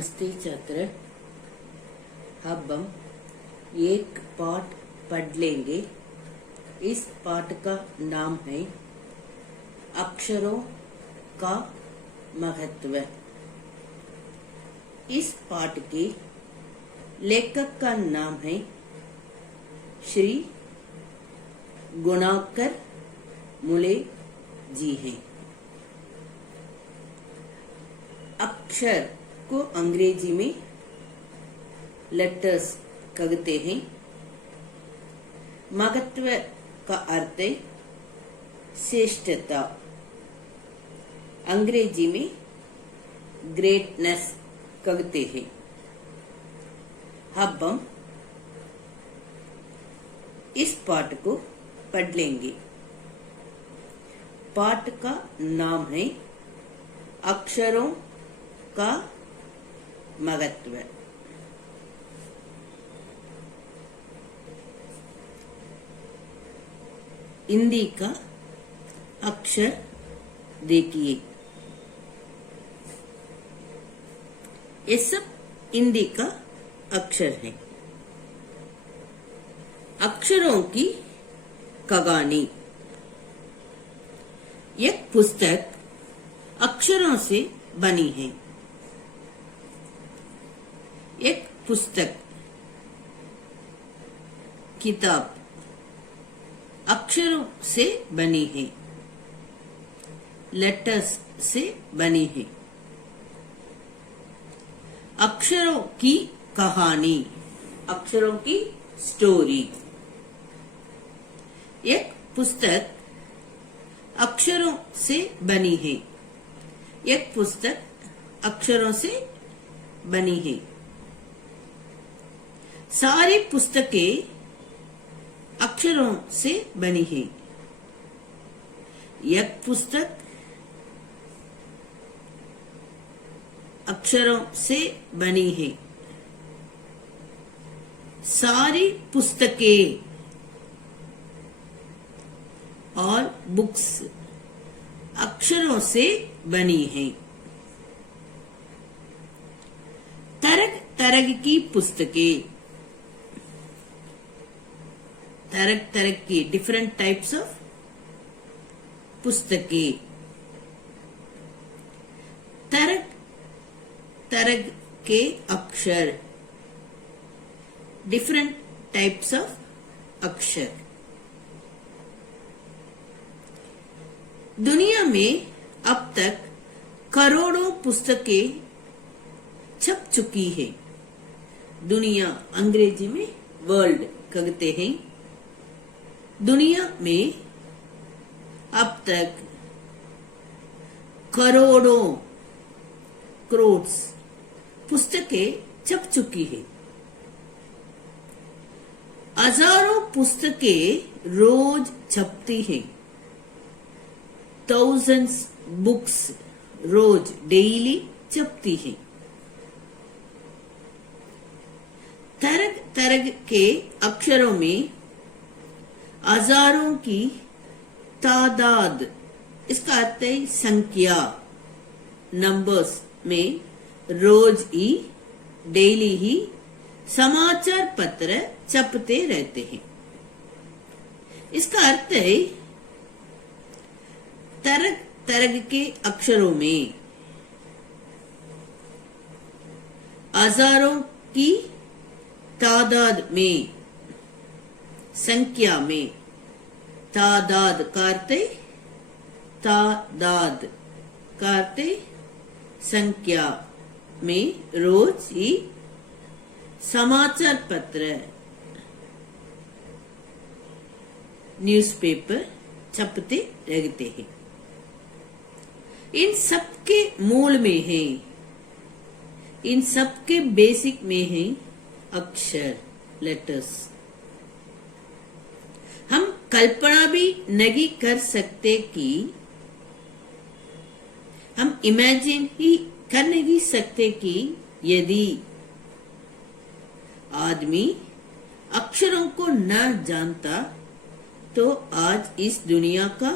नमस्ते छात्र। अब हम एक पाठ पढ़ लेंगे। इस पाठ का नाम है अक्षरों का महत्व। इस पाठ के लेखक का नाम है श्री गुणाकर मुले जी हैं। अक्षर को अंग्रेजी में लेटर्स कहते हैं। महत्व का अर्थ है श्रेष्ठता। अंग्रेजी में ग्रेटनेस कहते हैं। अब हम इस पाठ को पढ़ लेंगे। पाठ का नाम है अक्षरों का महत्व। हिंदी का अक्षर देखिए। ये सब हिंदी का अक्षर है। अक्षरों की कहानी। एक पुस्तक अक्षरों से बनी है। एक पुस्तक किताब अक्षरों से बनी है, लेटर्स से बनी है। अक्षरों की कहानी, अक्षरों की स्टोरी। एक पुस्तक अक्षरों से बनी है। एक पुस्तक अक्षरों से बनी है। सारी पुस्तकें अक्षरों से बनी है। एक पुस्तक अक्षरों से बनी है। सारी पुस्तकें और बुक्स अक्षरों से बनी है। तरह तरह की पुस्तकें, तरह तरह की डिफरेंट टाइप्स ऑफ पुस्तकें। तरह तरह के अक्षर, डिफरेंट टाइप्स ऑफ अक्षर। दुनिया में अब तक करोड़ों पुस्तकें छप चुकी है। दुनिया अंग्रेजी में वर्ल्ड कहते हैं। दुनिया में अब तक करोड़ों क्रोड्स पुस्तकें छप चुकी है। हजारों पुस्तकें रोज छपती हैं। थाउजेंड्स बुक्स रोज डेली छपती हैं। तरह तरह के अक्षरों में हजारों की तादाद, इसका अर्थ है संख्या, नंबर्स में रोज ही, डेली ही समाचार पत्र छपते रहते हैं। इसका अर्थ है तरह तरह के अक्षरों में हजारों की तादाद में, संख्या में, तादाद करते, तादाद करते संख्या में रोज ही समाचार पत्र, न्यूज़पेपर छपते रहते हैं। इन सबके मूल में है, इन सबके बेसिक में है अक्षर, लेटर्स। हम कल्पना भी नहीं कर सकते कि, हम इमेजिन ही कर नहीं सकते कि यदि आदमी अक्षरों को न जानता तो आज इस दुनिया का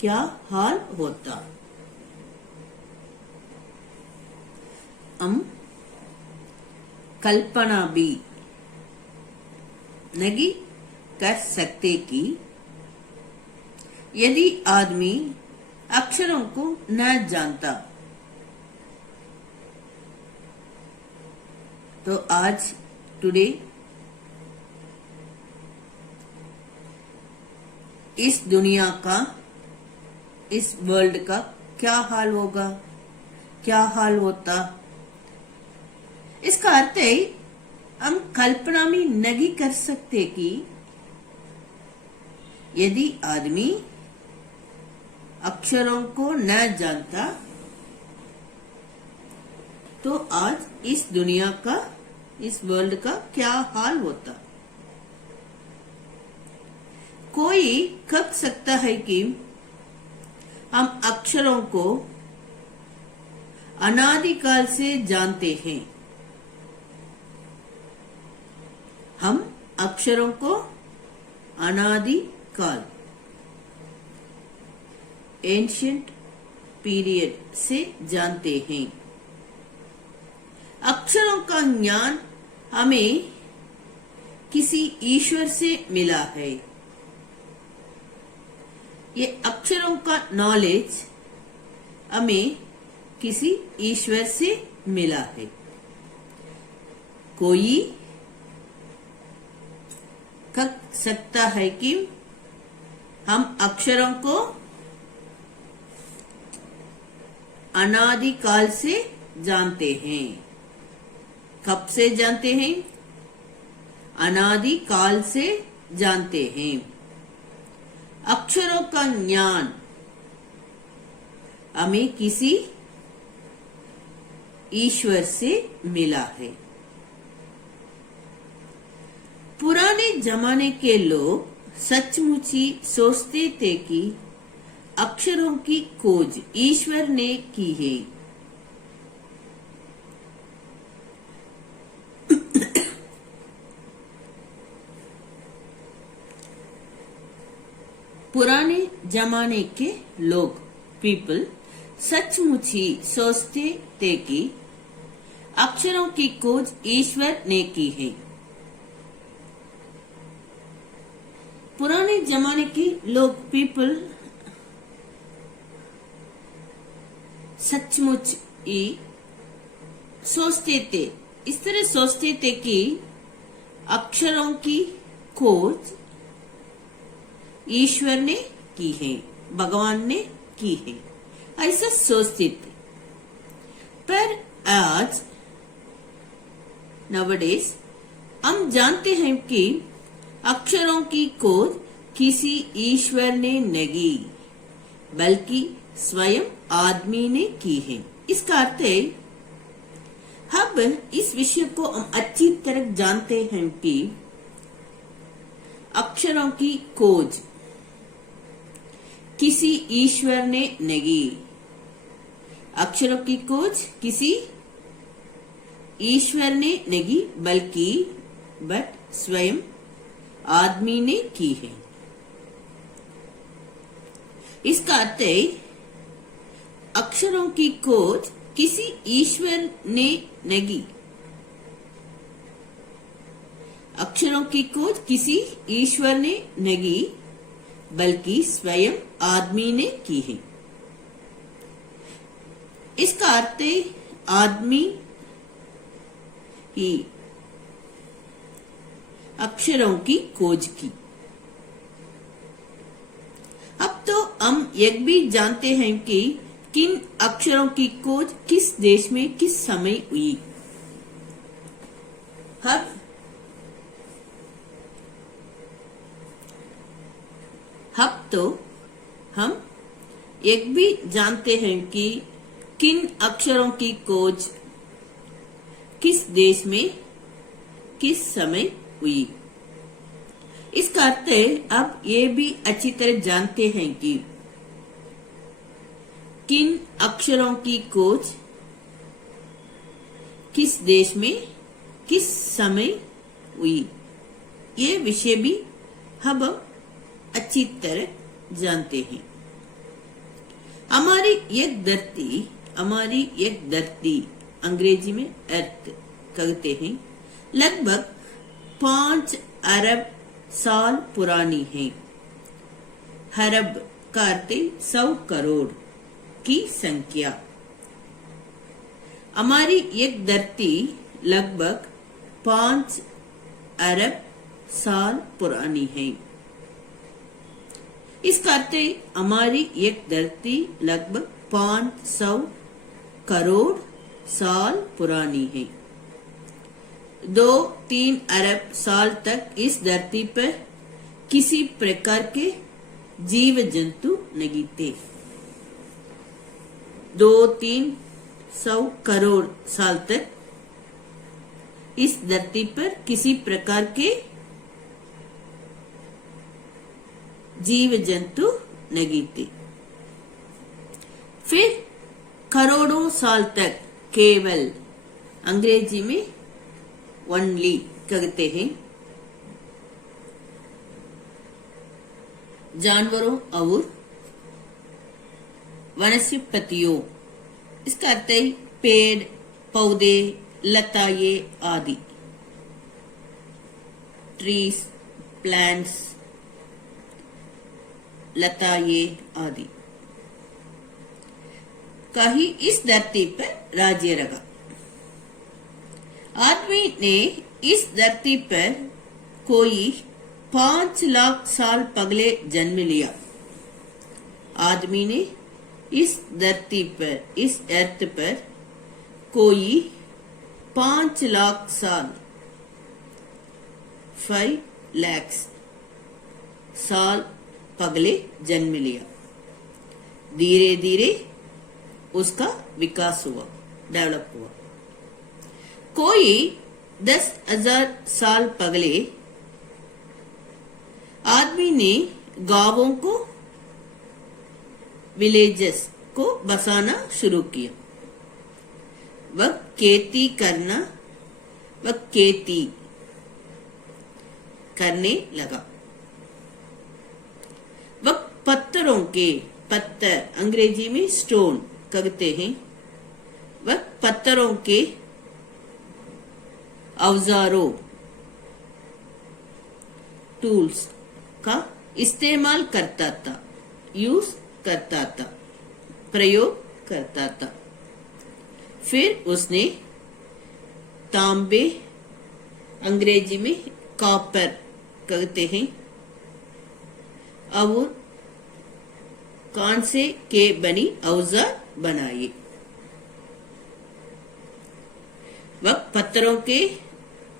क्या हाल होता। हम कल्पना भी नहीं कर सकते कि यदि आदमी अक्षरों को न जानता। तो आज टुडे इस दुनिया का, इस वर्ल्ड का क्या हाल होगा, क्या हाल होता। इसका अर्थ है हम कल्पना भी नहीं कर सकते कि यदि आदमी अक्षरों को न जानता तो आज इस दुनिया का, इस वर्ल्ड का क्या हाल होता। कोई कह सकता है कि हम अक्षरों को अनादिकाल से जानते हैं। हम अक्षरों को अनादिकाल, एंशिएंट पीरियड से जानते हैं। अक्षरों का ज्ञान हमें किसी ईश्वर से मिला है। ये अक्षरों का नॉलेज हमें किसी ईश्वर से मिला है। कोई कह सकता है कि हम अक्षरों को अनादिकाल से जानते हैं। कब से जानते हैं? अनादिकाल से जानते हैं। अक्षरों का ज्ञान हमें किसी ईश्वर से मिला है। पुराने जमाने के लोग सचमुच ही सोचते थे कि अक्षरों की खोज ईश्वर ने की है। पुराने जमाने के लोग, पीपल, सचमुच ही सोचते थे कि अक्षरों की खोज ईश्वर ने की है। पुराने जमाने के लोग, पीपल, सचमुच ही सोचते थे, इस तरह सोचते थे कि अक्षरों की खोज ईश्वर ने की है, भगवान ने की है, ऐसा सोचते थे। पर आज nowadays हम जानते हैं कि अक्षरों की खोज किसी ईश्वर ने नहीं बल्कि स्वयं आदमी ने की है। इसका अर्थ है अब इस विषय को हम अच्छी तरह जानते हैं कि अक्षरों की खोज किसी ईश्वर ने नहीं, अक्षरों की खोज किसी ईश्वर ने नहीं बल्कि स्वयं आदमी ने की है। इसका अर्थ है अक्षरों की खोज किसी ईश्वर ने नहीं, अक्षरों की खोज किसी ईश्वर ने नहीं बल्कि स्वयं आदमी ने की है। इसका अर्थ है आदमी ही अक्षरों की खोज की। अब तो हम यह भी जानते हैं कि किन अक्षरों की खोज किस देश में किस समय हुई। अब तो हम एक भी जानते हैं कि किन अक्षरों की खोज किस देश में किस समय हुई। इसका अर्थ है अब ये भी अच्छी तरह जानते हैं कि किन अक्षरों की खोज किस देश में किस समय हुई। ये विषय भी हम अच्छी तरह जानते हैं। हमारी एक धरती अंग्रेजी में अर्थ कहते हैं, लगभग 5 अरब साल पुरानी है। अरब का अर्थ 100 करोड़ की संख्या। हमारी एक धरती लगभग 5 अरब साल पुरानी है। इसका अर्थ हमारी एक धरती लगभग 500 करोड़ साल पुरानी है। 2-3 अरब साल तक इस धरती पर किसी प्रकार के जीव जंतु नहीं थे। 200-300 करोड़ साल तक इस धरती पर किसी प्रकार के जीव जंतु नहीं थे। फिर करोड़ों साल तक केवल, अंग्रेजी में ओनली कहते हैं, जानवरों और वनस्पतियों, इसका अर्थ है पेड़ पौधे लताएं आदि, ट्रीज प्लांट्स लताएं आदि का ही इस धरती पर राज्य रहा। आदमी ने इस धरती पर कोई 5 लाख साल पहले जन्म लिया। आदमी ने इस धरती पर, इस अर्थ पर कोई 5 लाख साल 5 lakhs साल पहले जन्म लिया। धीरे धीरे उसका विकास हुआ, डेवलप हुआ। कोई 10,000 साल पहले आदमी ने गांवों को, विलेजेस को बसाना शुरू किया। वह खेती करने लगा। वह पत्थर अंग्रेजी में स्टोन कहते हैं, वह पत्थरों के औजारों टूल्स का इस्तेमाल करता था, यूज करता था, प्रयोग करता था। फिर उसने तांबे, अंग्रेजी में कॉपर कहते हैं, और कांसे के बनी औजार बनाए। वह पत्थरों के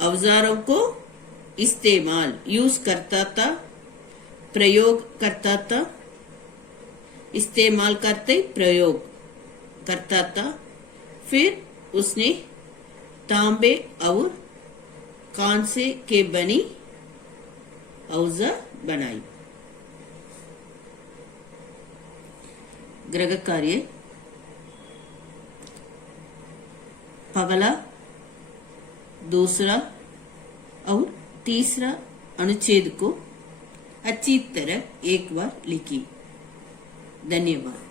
औजारों को इस्तेमाल, यूज करता था, प्रयोग करता था, इस्तेमाल करते प्रयोग करता था। फिर उसने तांबे और कांसे के बनी औजार बनाई। ग्रह कार्य पहला, दूसरा और तीसरा अनुच्छेद को अच्छी तरह एक बार लिखिए। धन्यवाद।